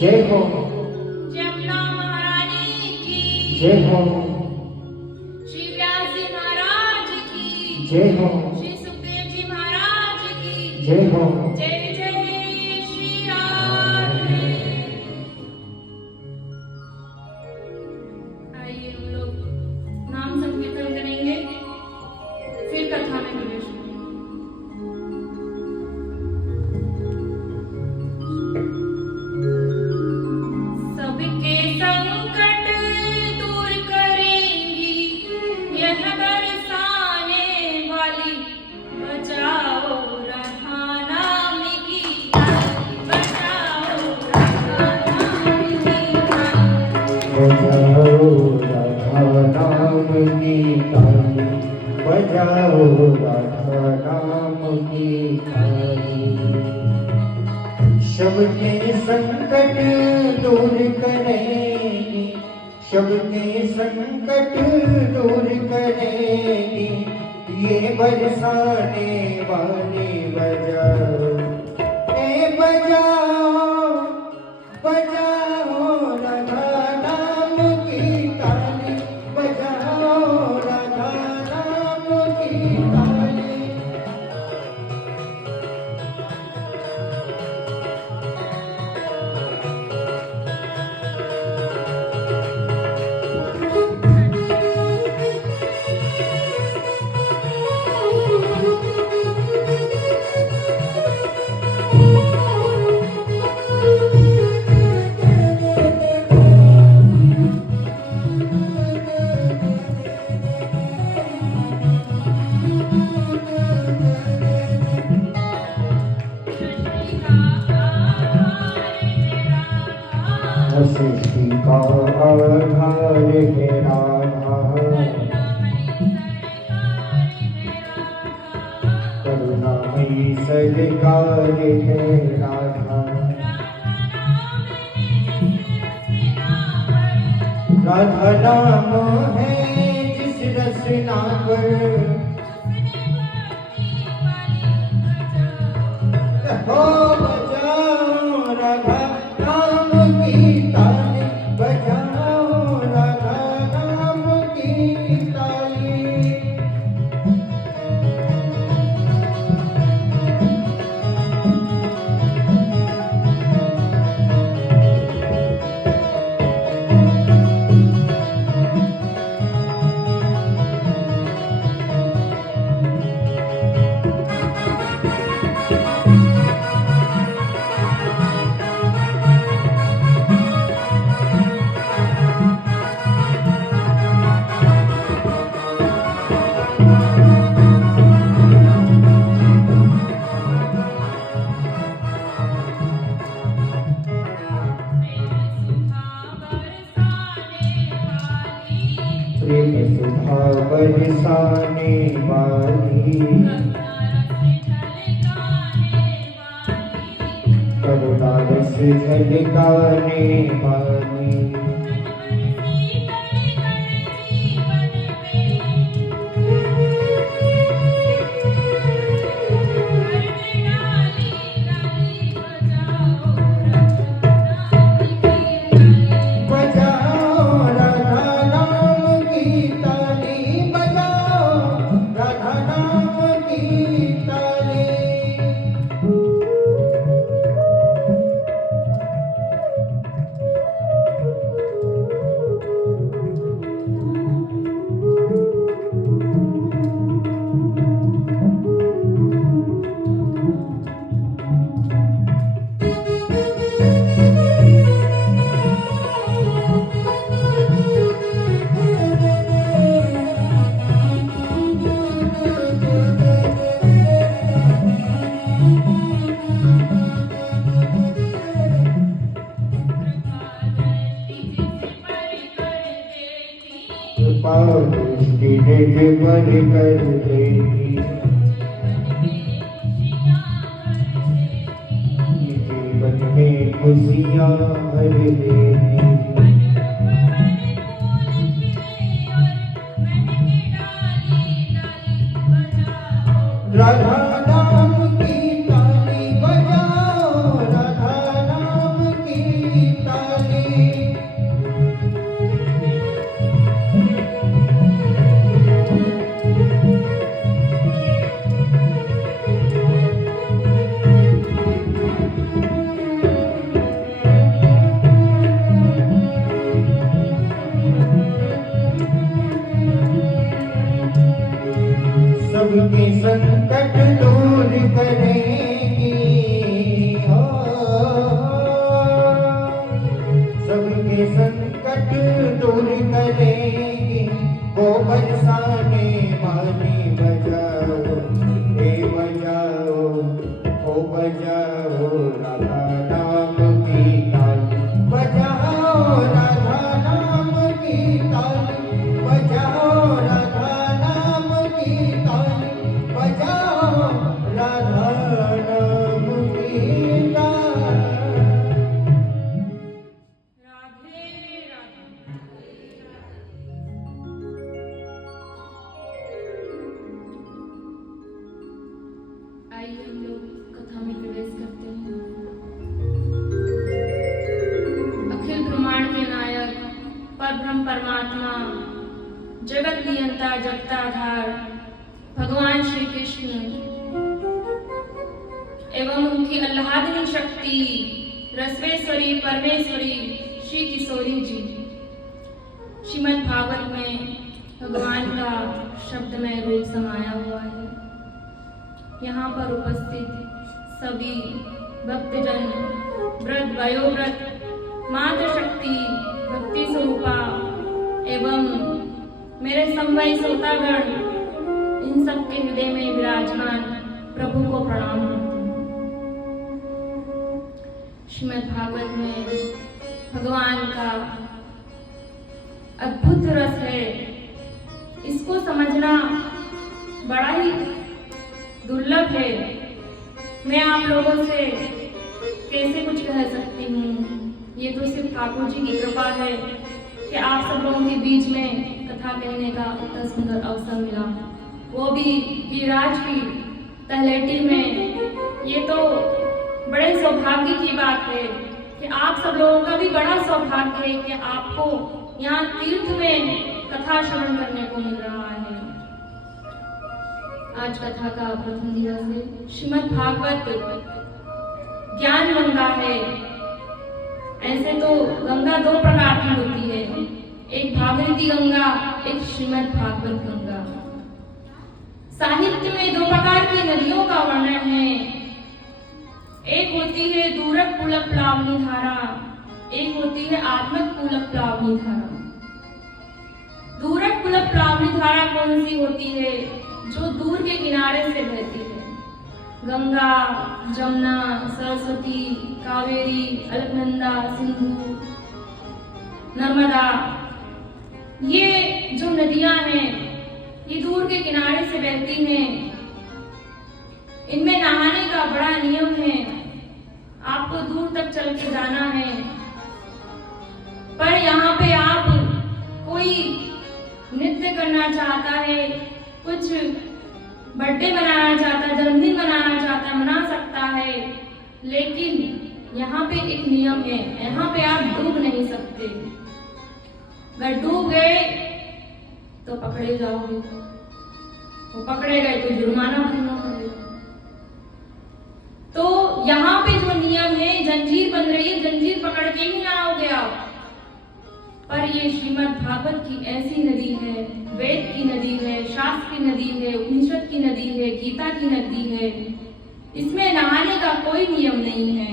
जय हो। जमुना महारानी की जय हो। श्री व्यास जी महाराज की जय हो। श्री सुखदेव जी महाराज की जय हो। जय जय श्री राधे। आइए हम लोग नाम संकीर्तन करेंगे, फिर कथा में प्रवेश करेंगे। सबके संकट दूर करेंगी यह बरसाने वाली, बचाओ राधा नाम की ताली, बचाओ राधा नाम की ताली, बजाओ राधा नाम की ताली, बजाओ राधा नाम की ताली। सबके संकट दूर करेंगी, सबके संकट दूर करेंगी, ये बरसाने वाली बजाओ, ए बजाओ बजाओ राधा नाम की ताली, बजाओ राधा नाम की ताली। सृष्टि का आधार है राधा, करुणामयी सरकार है राधा। राधा नाम है जिस रसना पर, हो बजाओ राधा नाम की ताली, बजाओ राधा नाम की ताली। प्रेम सुधा बरसाने वाली, करुणा रस झलकाने वाली, भर कर देती, जीवन में खुशियाँ भर देती। राधा नाम की ताली बजाओ, राधा नाम की ताली। सबके संकट दूर करेगी, हो सबके संकट दूर करेगी, वो बरसाने वाली बजाओ, हे बजाओ, ओ बजाओ राधा नाम की ताली, बजाओ राधा नाम की ताली, बजाओ राधा नाम की ताली, बजाओ राधा नाम की ताली। राधे राधे। आइए हम लोग कथा में प्रवेश करते हैं। अखिल ब्रह्मांड के नायक परब्रह्म परमात्मा जगत नियंता जगताधार भगवान श्री कृष्ण एवं उनकी आह्लादनी शक्ति रसवेश्वरी परमेश्वरी श्री किशोरी जी श्रीमद् भागवत में भगवान का शब्दमय रूप समाया हुआ है। यहाँ पर उपस्थित सभी भक्तजन वृद्ध वयोवृद्ध मातृशक्ति भक्ति स्वरूपा एवं मेरे समवयी श्रोतागण इन सबके हृदय में विराजमान प्रभु को प्रणाम करते हैं। श्रीमद् भागवत में भगवान का अद्भुत रस है, इसको समझना बड़ा ही दुर्लभ है। मैं आप लोगों से कैसे कुछ कह सकती हूँ, ये तो सिर्फ ठाकुर जी की कृपा है कि आप सब लोगों के बीच में कथा कहने का इतना सुंदर अवसर मिला, वो भी गिरिराज की तलहटी में। ये तो बड़े सौभाग्य की बात है कि आप सब लोगों का भी बड़ा सौभाग्य है कि आपको यहाँ तीर्थ में कथा श्रवण करने को मिल रहा है। आज कथा का प्रथम दिवस है। श्रीमद् भागवत ज्ञान गंगा है। ऐसे तो गंगा दो प्रकार की होती है, एक भागीरथी गंगा, एक श्रीमद् भागवत गंगा। साहित्य में दो प्रकार की नदियों का वर्णन है, एक होती है दूरक पुलक प्लावनी धारा, एक होती है आत्मक पुलक प्लावनी धारा। दूरक पुलक प्लावनी धारा कौन सी होती है? जो दूर के किनारे से बहती है। गंगा, जमुना, सरस्वती, कावेरी, अलकनंदा, सिंधु, नर्मदा, ये जो नदियां हैं ये दूर के किनारे से बहती हैं। इनमें नहाने का बड़ा नियम है, आपको दूर तक चल के जाना है। पर यहाँ पे आप कोई नृत्य करना चाहता है, कुछ बर्थडे मनाना चाहता है, जन्मदिन मनाना चाहता है, मना सकता है। लेकिन यहाँ पे एक नियम है, यहाँ पे आप डूब नहीं सकते। अगर डूब गए तो पकड़े जाओगे, वो पकड़े गए तो जुर्माना भरना पड़ेगा। तो यहाँ पे जो नियम है, जंजीर बन रही है, जंजीर पकड़ के ही ना आओगे आप। पर ये श्रीमद् भागवत की ऐसी नदी है, वेद की नदी है, शास्त्र की नदी है, उपनिषद की नदी है, गीता की नदी है। इसमें नहाने का कोई नियम नहीं है।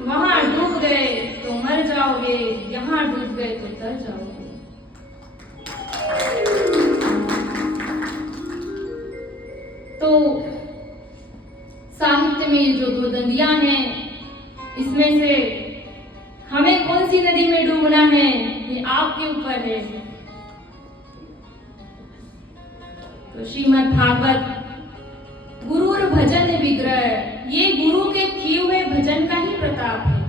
वहां डूब गए तो मर जाओगे, यहाँ डूब गए तो तर जाओगे। तो साहित्य में ये जो दो नदियां हैं, इसमें से हमें कौन सी नदी में डूबना है ये आपके ऊपर है। तो श्रीमद् भागवत गुरुर भजन विग्रह, ये गुरु के किए हुए भजन का ही प्रताप है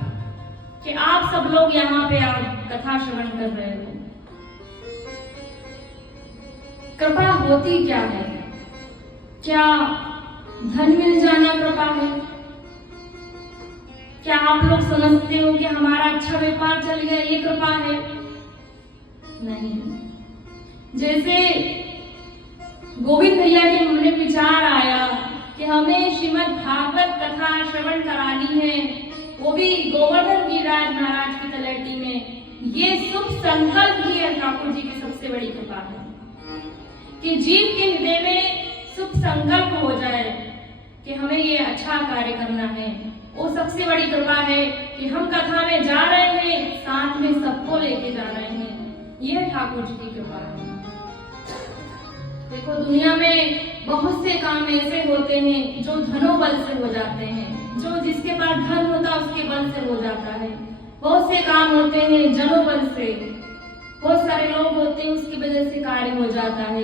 कि आप सब लोग यहाँ पे आज कथा श्रवण कर रहे हो। कृपा होती क्या है? क्या धन मिल जाना कृपा है? क्या आप लोग समझते हो कि हमारा अच्छा व्यापार चल गया ये कृपा है? नहीं। जैसे गोविंद भैया के मन में विचार आया कि हमें श्रीमद् भागवत कथा श्रवण करानी है, वो भी गोवर्धन गिरिराज महाराज की तलहटी में, ये शुभ संकल्प ही है ठाकुर जी की सबसे बड़ी कृपा है कि जीव के हृदय में शुभ संकल्प हो जाए कि हमें ये अच्छा कार्य करना है। वो सबसे बड़ी कृपा है कि हम कथा में जा रहे हैं, साथ में सबको लेके जा रहे हैं। यह ठाकुर जी की कृपा है। देखो दुनिया में बहुत से काम ऐसे होते हैं जो धनोबल से हो जाते हैं, जो जिसके पास धन होता है उसके बल से हो जाता है। बहुत से काम होते हैं जनोबल से, बहुत सारे लोग होते हैं उसकी वजह से कार्य हो जाता है।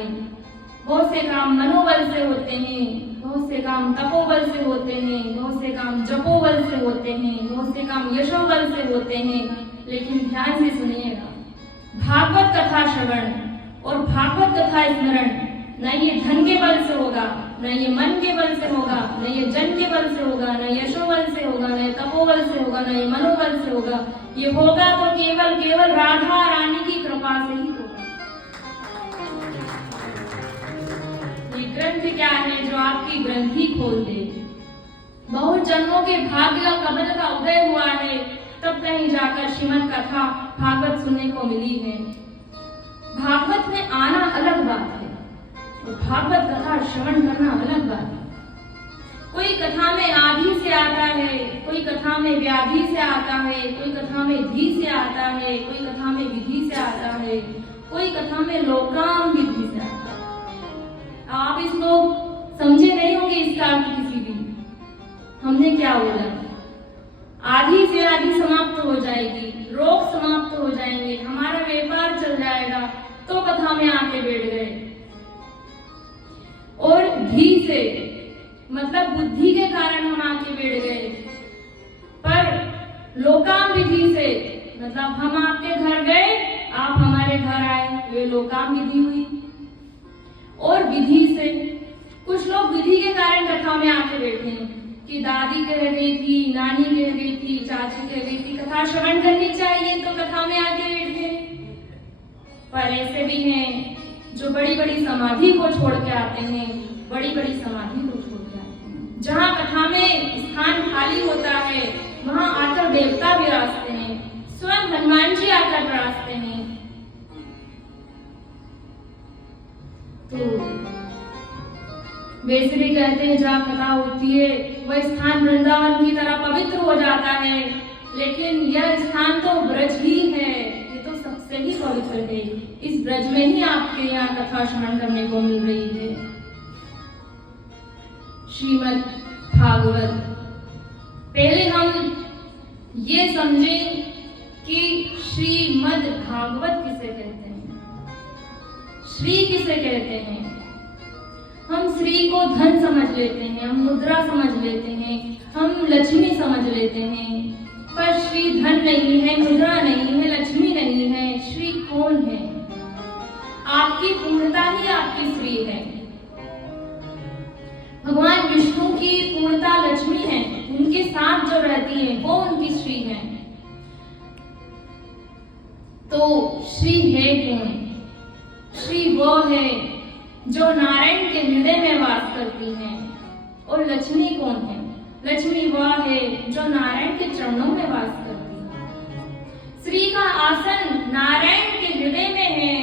बहुत से काम मनोबल से होते हैं, बहुत से काम तपोबल से होते हैं, बहुत से काम जपोबल से होते हैं, बहुत से काम यशोबल से होते हैं। लेकिन ध्यान से सुनिएगा, भागवत कथा श्रवण और भागवत कथा स्मरण न ये धन के बल से होगा, न ये मन के बल से होगा, न ये जन के बल से होगा, न यशोबल से होगा, न ये तपोबल से होगा, न ये मनोबल से होगा। ये होगा तो केवल राधा रानी की कृपा से ही होगा। ये ग्रंथ क्या है जो आपकी ग्रंथि खोल दे। बहुत जन्मों के भाग्य का कमल का उदय हुआ है, तब कहीं जाकर श्रीमद् कथा भागवत सुनने को मिली है। भागवत में आना अलग बात है और भागवत कथा श्रवण करना अलग बात है। कोई कथा में आदि से आता है, कोई कथा में व्याधि से आता है, कोई कथा में धी से आता है, कोई कथा में विधि से आता है, कोई कथा में लोकाम विधि से आता है। आप इसको समझे नहीं होंगे इसका अर्थ किसी भी। हमने क्या बोला? आधी से आधी समाप्त हो जाएगी, रोग समाप्त हो जाएंगे, हमारा व्यापार चल जाएगा, तो कथा में आके बैठ गए। और धी से मतलब बुद्धि के कारण हम आके बैठ गए, पर लोकाम विधि से मतलब हम आपके घर गए, आप हमारे घर आए, ये लोकाम विधि हुई। और विधि से कुछ लोग विधि के कारण कथा में आके बैठे हैं कि दादी कह रही थी, नानी कह रही थी, चाची कह रही थी कथा श्रवण करनी चाहिए, तो कथा में आके बैठ गए। पर ऐसे भी हैं जो बड़ी बड़ी समाधि को छोड़ के आते हैं, बड़ी बड़ी समाधि को छोड़ के आते हैं। जहाँ कथा में स्थान खाली होता है वहाँ आकर देवता विराजते हैं, स्वयं हनुमान जी आकर विराजते हैं। तो वैसे भी कहते हैं जहाँ कथा होती है वह स्थान वृंदावन की तरह पवित्र हो जाता है, लेकिन यह स्थान तो ब्रज ही है, ये तो सबसे ही पवित्र है। इस ब्रज में ही आपके यहाँ कथा श्रवण करने को मिल रही है। श्रीमद् भागवत, पहले हम ये समझें कि श्रीमद् भागवत किसे कहते हैं, श्री किसे कहते हैं। हम श्री को धन समझ लेते हैं, हम मुद्रा समझ लेते हैं, हम लक्ष्मी समझ लेते हैं, पर श्री धन नहीं है, मुद्रा नहीं है, लक्ष्मी नहीं है। श्री कौन है? आपकी पूर्णता ही आपकी श्री है। भगवान विष्णु की पूर्णता लक्ष्मी है, उनके साथ जो रहती है वो उनकी श्री है। तो श्री है कौन? श्री वो है जो नारायण के हृदय में वास करती है। और लक्ष्मी कौन है? लक्ष्मी वह है जो नारायण के चरणों में वास करती है। श्री का आसन नारायण के हृदय में है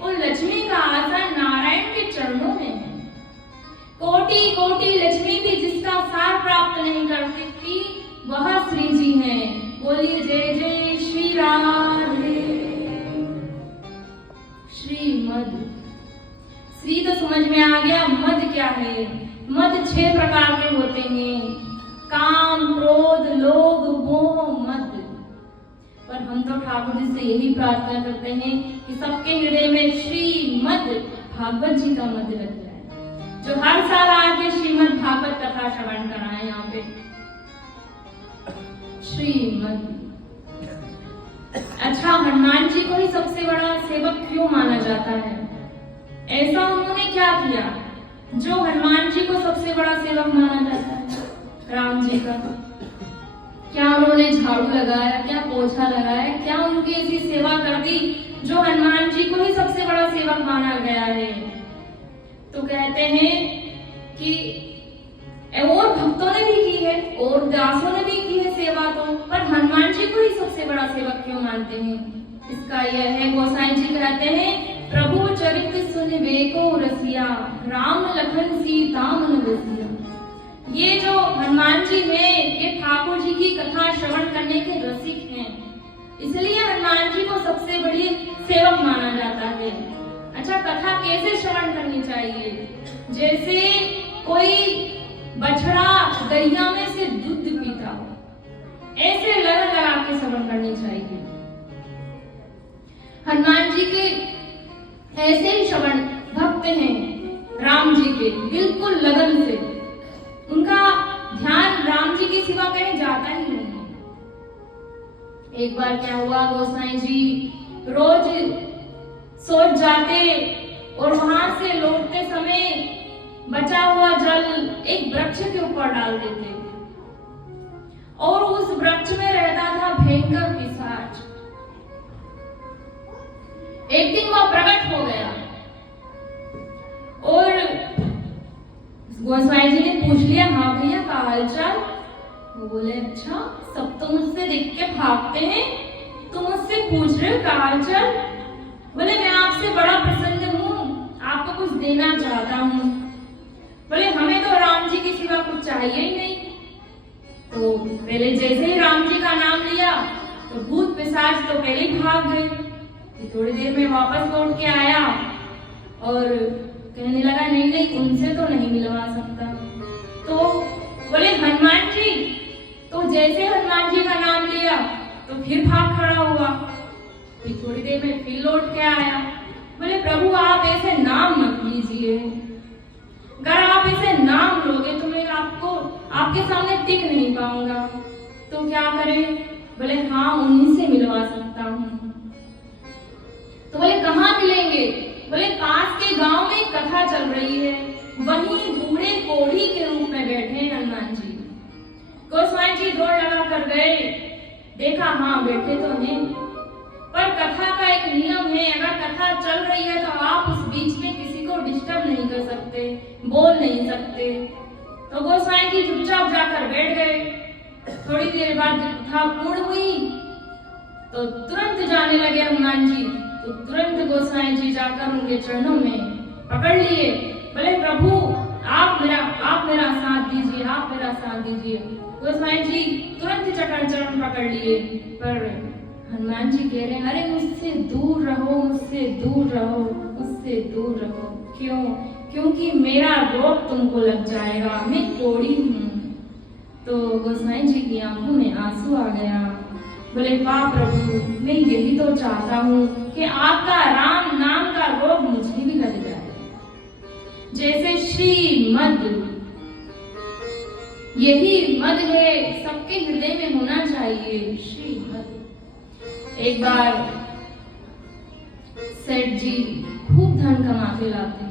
और लक्ष्मी का आसन नारायण के चरणों में है। कोटि कोटि लक्ष्मी भी जिसका सार प्राप्त नहीं कर सकती वह श्री जी है। बोलिए जय जय श्री राधे। श्रीमद, श्री तो समझ में आ गया। मद क्या है? मद 6 प्रकार के होते हैं, काम, क्रोध, लोभ, मोह, मद। पर हम तो ठाकुर जी से यही प्रार्थना करते हैं कि सबके हृदय में श्रीमद् भागवत जी का मद लग जाए। जो हर साल आके श्रीमद् भागवत कथा श्रवण कराए यहाँ पे। श्रीमद्, अच्छा, हनुमान जी को ही सबसे बड़ा सेवक क्यों माना जाता है? ऐसा उन्होंने क्या किया जो हनुमान जी को सबसे बड़ा सेवक माना जाता है? राम जी का क्या उन्होंने झाड़ू लगाया, क्या पोछा लगाया, क्या उनकी ऐसी सेवा कर दी जो हनुमान जी को ही सबसे बड़ा सेवक माना गया है? तो कहते हैं कि और भक्तों ने भी की है और दासों ने भी की है सेवा, तो पर हनुमान जी को ही सबसे बड़ा सेवक क्यों मानते हैं? इसका यह है, गोसाई जी कहते हैं, प्रभु चरित्र सुनिबे को रसिया, राम लखन सीता मन बसिया। ये जो हनुमान जी हैं, ये ठाकुर जी की कथा श्रवण करने के रसिक हैं, इसलिए हनुमान जी को सबसे बड़ी सेवक माना जाता है। अच्छा, कथा कैसे श्रवण करनी चाहिए? जैसे कोई बछड़ा दरिया में से दूध पीता हो, ऐसे लगन लगा के श्रवण करनी चाहिए। हनुमान जी के ऐसे ही श्रवण भक्त हैं राम जी के, बिल्कुल लगन से, उनका ध्यान राम जी के सिवा कहीं जाता ही नहीं। एक बार क्या हुआ, गोसाई जी रोज सोच जाते और वहां से लौटते समय बचा हुआ जल एक वृक्ष के ऊपर डाल देते और उस वृक्ष में रहता था भयंकर पिशाच। एक दिन वह प्रकट हो गया और गोसाई जी ने पूछ लिया, हाँ भैया क्या हालचाल? वो बोले, अच्छा, सब तो मुझसे देख के भागते हैं, तुम मुझसे पूछ रहे हो क्या हालचाल? बोले, मैं आपसे बड़ा प्रसन्न हूँ, आपको कुछ देना चाहता हूँ। बोले, हमें तो राम जी के सिवा कुछ चाहिए ही नहीं। तो पहले जैसे ही राम जी का नाम लिया तो भूत पिशाच तो पहले ही भाग गए। थोड़ी देर में वापस लौट के आया और कहने लगा, नहीं नहीं, उनसे तो नहीं मिलवा सकता। तो बोले, हनुमान जी, तो जैसे हनुमान जी का नाम लिया तो फिर भाग खड़ा हुआ। फिर थोड़ी देर में फिर लौट के आया। बोले, प्रभु आप ऐसे नाम मत लीजिए, अगर आप ऐसे नाम लोगे तो मैं आपके सामने टिक नहीं पाऊंगा, तो क्या करें? बोले, हाँ, उन्हीं से मिलवा सकता हूँ। तो बोले, कहाँ मिलेंगे? बोले, पास के गांव में कथा चल रही है, वहीं बूढ़े कोढ़ी के रूप में बैठे हैं हनुमान जी। गोस्वामी जी दौड़ लगा कर गए, देखा हाँ बैठे तो हैं, पर कथा का एक नियम है, अगर कथा चल रही है तो आप उस बीच में किसी को डिस्टर्ब नहीं कर सकते, बोल नहीं सकते। तो गोस्वामी जी चुपचाप जाकर बैठ गए। थोड़ी देर बाद कथा पूर्ण हुई तो तुरंत जाने लगे हनुमान जी। तो तुरंत गोस्वामी जी जाकर उनके चरणों में पकड़ लिए। बोले, प्रभु आप मेरा साथ दीजिए, आप मेरा साथ दीजिए। गोस्वामी जी तुरंत चरण पकड़ लिए, पर हनुमान जी कह रहे हैं, अरे मुझसे दूर रहो, मुझसे दूर रहो, मुझसे दूर रहो। क्यों? क्योंकि मेरा रोग तुमको लग जाएगा, मैं कोढ़ी हूँ। तो गोस्वामी जी की आंखों में आंसू आ गया। बोले, वाह प्रभु, मैं यही तो चाहता हूँ कि आपका राम नाम का रोग मुझे भी लग जाए, जैसे श्रीमद, यही मद है, सबके हृदय में होना चाहिए, श्रीमद। एक बार सेठ जी खूब धन कमा के लाते हैं।